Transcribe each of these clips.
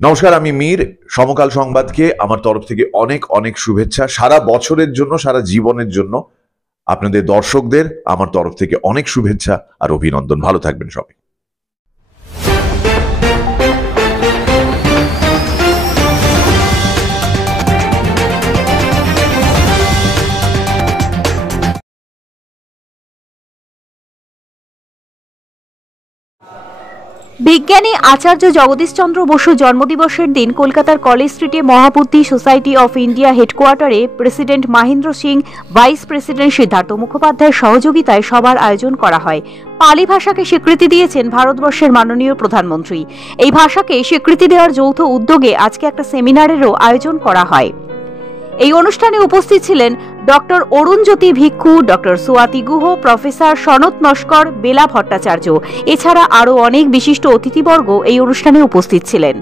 নমস্কার, আমি মীর। সমকাল সংবাদকে আমার তরফ থেকে অনেক অনেক শুভেচ্ছা। সারা বছরের জন্য, সারা জীবনের জন্য আপনাদের দর্শকদের আমার তরফ থেকে অনেক শুভেচ্ছা আর অভিনন্দন। ভালো থাকবেন সবাই। বিজ্ঞানী আচার্য জগদীশচন্দ্র বসু জন্মদিবসের দিন কলকাতার কলেজ স্ট্রিটে মহাবুদ্ধি সোসাইটি অফ ইন্ডিয়া হেডকোয়ার্টারে president Mahendra Singh, vice president Siddhartha মুখোপাধ্যায়ের সহযোগিতায় সভার আয়োজন করা হয়। পালি ভাষাকে স্বীকৃতি দিয়েছেন ভারতবর্ষের মাননীয় প্রধানমন্ত্রী। এই ভাষাকে স্বীকৃতি দেওয়ার যৌথ উদ্যোগে আজকে একটা সেমিনারেরও আয়োজন করা হয়। এই অনুষ্ঠানে উপস্থিত ছিলেন ডক্টর অরুণজ্যোতি ভিক্ষু, ডক্টর সুয়াতি গুহ, প্রফেসর সনত নস্কর, বেলা ভট্টাচার্য, এছাড়া আরও অনেক বিশিষ্ট অতিথিবর্গ এই অনুষ্ঠানে উপস্থিত ছিলেন।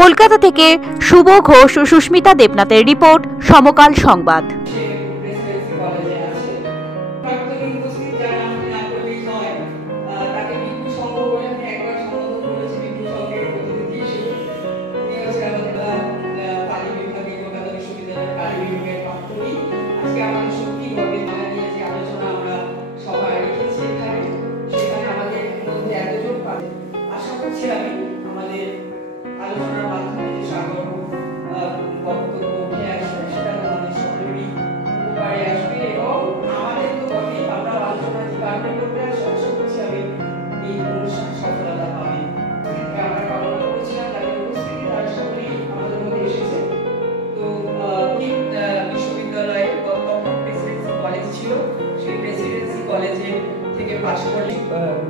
কলকাতা থেকে শুভ ঘোষ ও সুস্মিতা দেবনাথের রিপোর্ট, সমকাল সংবাদ।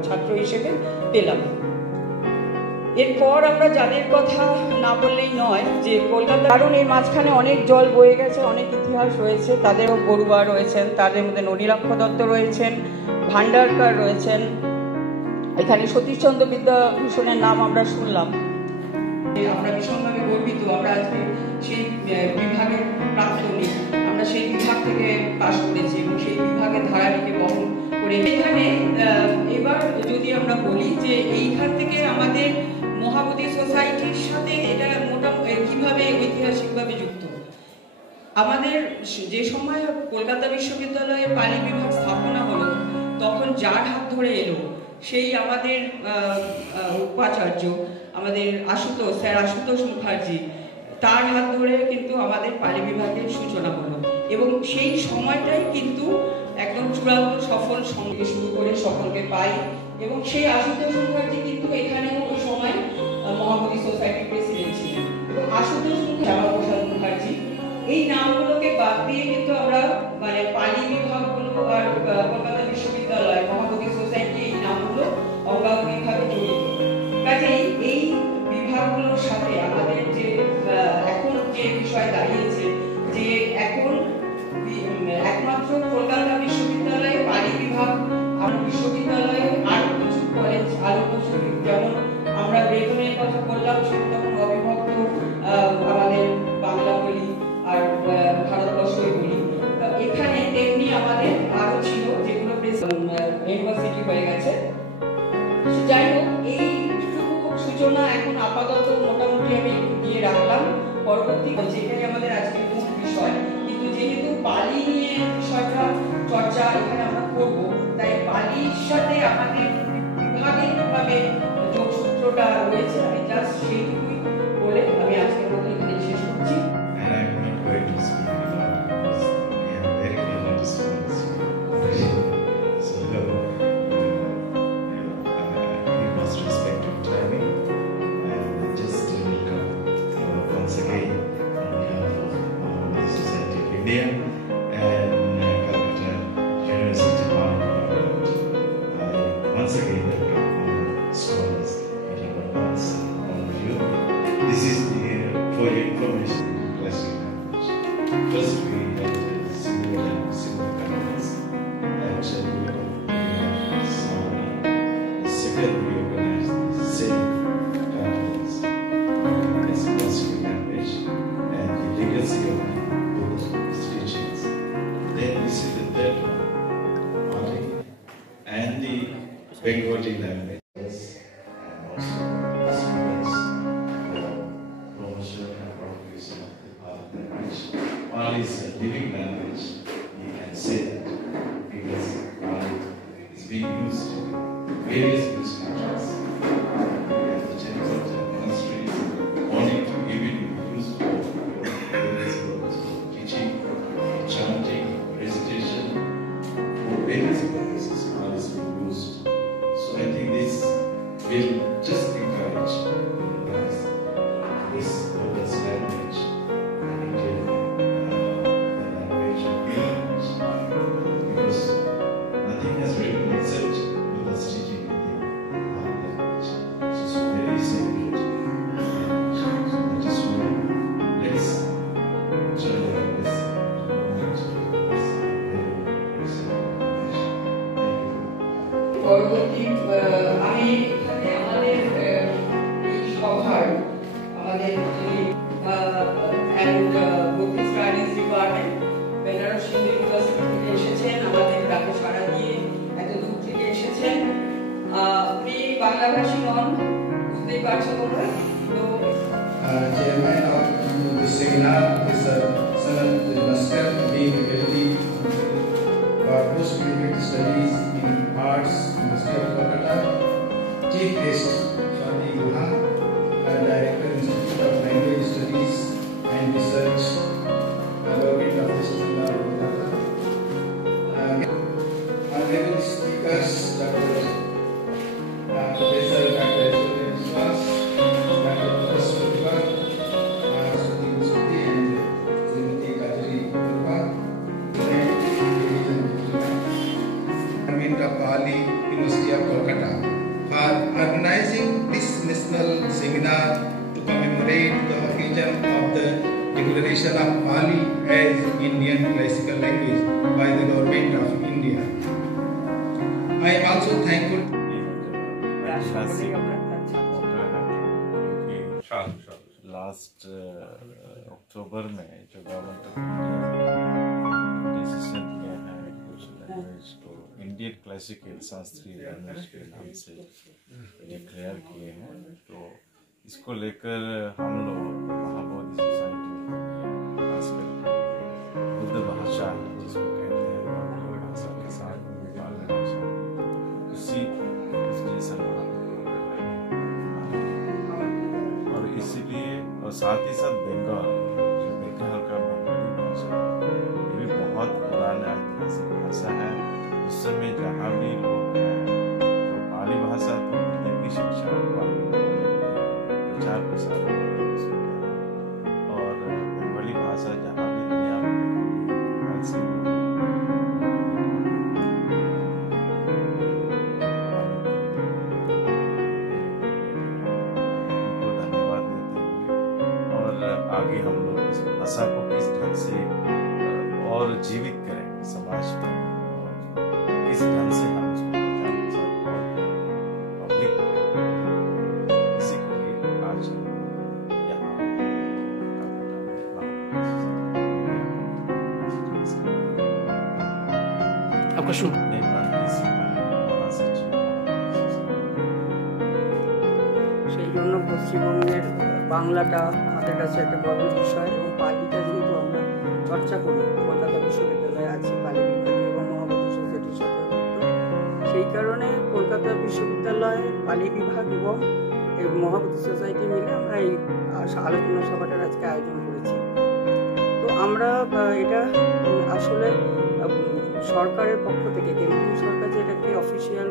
ছাত্র হিসেবে পেলাম। এরপর আমরা যাদের কথা না বললেই নয় যে কলকাতা, কারণ এর মাঝখানে অনেক জল বয়ে গেছে, অনেক ইতিহাস রয়েছে। তাদেরও বড়ুয়া রয়েছেন, তাদের মধ্যে ননীরাক্ষ দত্ত রয়েছেন, ভান্ডারকার রয়েছেন, এখানে সতীশচন্দ্র বিদ্যাভূষণের নাম আমরা শুনলাম। আমরা ভীষণভাবে গর্বিত, আমরা আজকে সেই বিভাগের প্রাক্তনী, আমরা সেই বিভাগ থেকে পাশ করেছি এবং সেই বিভাগের ধারাটিকে বহন করে এখানে। এবার যদি আমরা বলি যে এইখান থেকে আমাদের মহাবোধি সোসাইটির সাথে এটা মোটামুটি কিভাবে ঐতিহাসিকভাবে যুক্ত। আমাদের যে সময় কলকাতা বিশ্ববিদ্যালয়ে পালি বিভাগ স্থাপনা হলো, তখন যার হাত ধরে এলো সেই আমাদের উপাচার্য, আমাদের স্যার আশুতোষ মুখার্জি, তার হাত ধরে কিন্তু আমাদের পালি বিভাগের সূচনা হলো এবং সেই সময়টাই কিন্তু একদম চূড়ান্ত সফল সঙ্গে শুরু করে সকলকে পাই। এবং সেই আশুতোষ মুখার্জি কিন্তু এখানেও ওই সময় মহাবোধি সোসাইটির প্রেসিডেন্ট ছিলেন এবং আশুতোষ মুখার্জি, এই নামগুলোকে বাদ দিয়ে কিন্তু আমরা মানে পালি বিভাগগুলো আর কলকাতা বিশ্ববিদ্যালয় মহাবোধি সোসাইটি এই নামগুলো অঙ্গাঙ্গিভাবে জড়িত। কাজেই এই বিভাগগুলোর সাথে আমাদের যে এখন যে বিষয় দাঁড়িয়েছে যে এখন একমাত্র কলকাতা বিশ্ববিদ্যালয়ে পালি বিভাগ, আমার বিশ্ববিদ্যালয়ে আরো কিছু কলেজ, আরো কিছু, যেমন আমরা বেতনের কথা বললাম, সেটা তখন অবিভক্ত আমাদের বাংলা বলি আর ভারতবর্ষই বলি। এখানে তেমনি আমাদের আরো ছিল যেগুলো ইউনিভার্সিটি হয়ে গেছে। যাই হোক, এইটুকু সূচনা এখন আপাতত মোটামুটি আমি দিয়ে রাখলাম। পরবর্তী যেখানে আমাদের আজকে মূল বিষয়, কিন্তু যেহেতু পালি নিয়ে বিষয়টা চর্চা এখানে আমরা করব, তাই পালির সাথে আমাদের বিভাগে কিভাবে যোগসূত্রটা রয়েছে আমি জাস্ট সেইটুকুই বলে আমি আজকের মতো এখানে শেষ করছি। India and Calcutta University Department. Once again, welcome all scholars and our all of you. This is for your information, classic language. First, we had single candidates, and we have sound. Second, we organized the same candidates as classic language and the legacy of speeches. Then we see the third one, Mali, and the Bengali language, and also students Pali's living language, we can say that, because Pali is being used in various Buddhist countries. And the temples and monasteries wanting to give it used for various purposes, teaching, chanting, recitation, for various purposes, Pali is being used. So I think this will just encourage this Buddhist language and Indian language of beyond, because nothing has written except Buddha's teaching in the Pali language. So it's very sacred. So I just want let's join our best to promote this very sacred language. Thank you. পরবর্তী আমি এখানে আমাদের এই সভার আমাদের যিনি and Buddhist studies department Banaras Hindu University থেকে এসেছেন, আমাদের ডাকে সাড়া দিয়ে এত দূর থেকে এসেছেন। উনি বাংলাভাষী নন, বুঝতেই পারছো তোমরা। তো Chairman of the seminar is Sanat Naskar, being faculty for postgraduate studies in arts, University of Kolkata. Chief guest Swati Guha, Director Institute of Language Studies and Research, Advocate of the Sitala Kolkata. Honorable speakers, Dr. Professor Dr. Swas, Dr. Prasudha, Swati Musuti, and Srimati Kajari Durga, Government of Pali, University of Kolkata, for organizing this national seminar to commemorate the occasion of the declaration of Pali as Indian classical language by the Government of India. I am also thankful. Last October में जो government of India decision लिया है कुछ language को Indian classical Sanskrit language के नाम से declare किए हैं, तो इसको लेकर हम लोग महाबोधि सोसाइटी खासकर बुद्ध भाषा जिसको कहते हैं बांग्ला भाषा के साथ नेपाली भाषा उस जैसा और इसीलिए और साथ ही साथ बंगाल जो बंगाल का बंगाली भाषा ये भी बहुत पुराना ऐतिहासिक भाषा है। उस समय जहाँ भी लोग हैं तो पाली भाषा तो उर्दू की शिक्षा प्रचार प्रसार और बंगाली भाषा जहाँ भी दुनिया में आगे हम लोग इस भाषा को किस ढंग से और जीवित करें समाज में, किस ढंग से हम उसको प्रचार प्रसार पब्लिक इसी को लिए आज यहाँ आपका शुभ সেই জন্য পশ্চিমবঙ্গের বাংলাটা আমাদের কাছে একটা বড় বিষয়, এবং পালিটা যেহেতু আমরা চর্চা করি, কলকাতা বিশ্ববিদ্যালয়ে আছি পালি বিভাগ এবং মহাবোধি সোসাইটির সাথে যুক্ত, সেই কারণে কলকাতা বিশ্ববিদ্যালয় পালি বিভাগ এবং মহাবোধি সোসাইটি মিলে আমরা এই আলোচনা সভাটার আজকে আয়োজন করেছি। তো আমরা এটা আসলে সরকারের পক্ষ থেকে, কেন্দ্রীয় সরকার যেটাকে অফিসিয়াল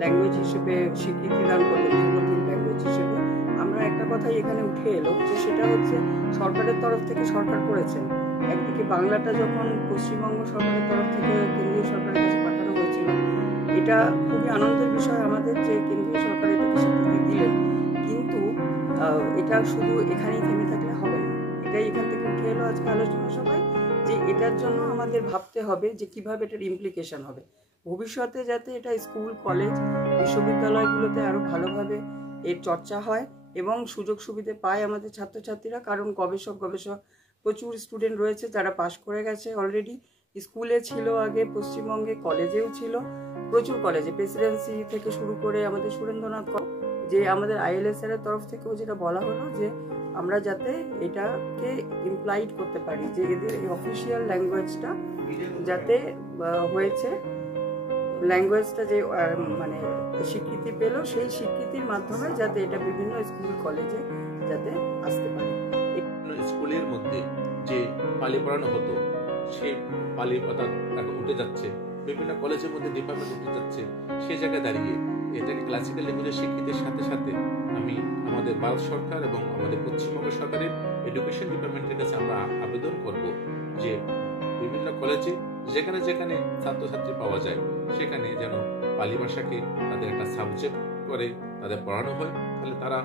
ল্যাঙ্গুয়েজ হিসেবে স্বীকৃতি দান করলেন সুগন্ধির ল্যাঙ্গুয়েজ হিসেবে, আমরা একটা কথাই এখানে উঠে এলো যে সেটা হচ্ছে সরকারের তরফ থেকে সরকার করেছেন। একদিকে বাংলাটা যখন পশ্চিমবঙ্গ সরকারের তরফ থেকে কেন্দ্রীয় সরকারের কাছে পাঠানো হয়েছিল, এটা খুবই আনন্দের বিষয় আমাদের যে কেন্দ্রীয় সরকার এটাকে স্বীকৃতি দিলেন, কিন্তু এটা শুধু এখানেই থেমে থাকলে হবে না। এটাই এখান থেকে উঠে এলো আজকে আলোচনা সভায়, যে এটার জন্য আমাদের ভাবতে হবে যে কিভাবে এটার ইমপ্লিকেশন হবে ভবিষ্যতে, যাতে এটা স্কুল কলেজ বিশ্ববিদ্যালয়গুলোতে আরো ভালোভাবে এর চর্চা হয় এবং সুযোগ সুবিধে পায় আমাদের ছাত্রছাত্রীরা। কারণ গবেষক প্রচুর স্টুডেন্ট রয়েছে যারা পাশ করে গেছে অলরেডি, স্কুলে ছিল আগে পশ্চিমবঙ্গে, কলেজেও ছিল, প্রচুর কলেজে প্রেসিডেন্সি থেকে শুরু করে আমাদের সুরেন্দ্রনাথ যে আমাদের আইএলএসআর এর তরফ থেকেও যেটা বলা হলো যে আমরা যাতে এটাকে ইমপ্লাইড করতে পারি যে এদের এই অফিসিয়াল ল্যাঙ্গুয়েজটা যাতে হয়েছে, ল্যাঙ্গুয়েজটা যে মানে স্বীকৃতি পেল, সেই স্বীকৃতির মাধ্যমে যাতে এটা বিভিন্ন স্কুল কলেজে যাতে আসতে পারে। স্কুলের মধ্যে যে পালি পড়ানো হতো সেই পালি অর্থাৎ এখন উঠে যাচ্ছে, বিভিন্ন কলেজের মধ্যে ডিপার্টমেন্ট উঠে যাচ্ছে, সেই জায়গায় দাঁড়িয়ে এটাকে ক্লাসিক্যাল ল্যাঙ্গুয়েজের স্বীকৃতির সাথে সাথে আমি আমাদের ভারত সরকার এবং আমাদের পশ্চিমবঙ্গ সরকারের এডুকেশন ডিপার্টমেন্টের কাছে আমরা আবেদন করব যে বিভিন্ন কলেজে যেখানে যেখানে ছাত্রছাত্রী পাওয়া যায় সেখানে যেন পালি ভাষাকে তাদের একটা সাবজেক্ট করে তাদের পড়ানো হয়, তাহলে তারা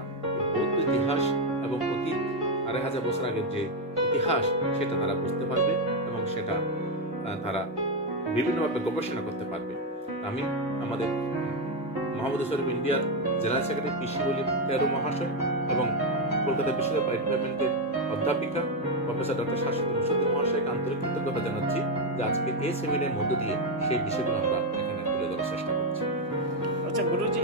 বৌদ্ধ ইতিহাস এবং অতীত 2500 বছর আগের যে ইতিহাস সেটা তারা বুঝতে পারবে এবং সেটা তারা বিভিন্নভাবে গবেষণা করতে পারবে। আমি আমাদের মোহাম্মদ শরীফ ইন্ডিয়ার জেলা সেক্রেটারি কৃষি বলি তেরো মহাশয় এবং কলকাতা বিশ্ববিদ্যালয় ডিপার্টমেন্টের অধ্যাপিকা প্রফেসর ডক্টর শাশ্বত মুসুদ্দিন মহাশয়কে আন্তরিক কৃতজ্ঞতা জানাচ্ছি যে আজকে এই সেমিনারের মধ্য দিয়ে সেই বিষয়গুলো আমরা এখানে তুলে ধরার চেষ্টা করছি। আচ্ছা গুরুজি,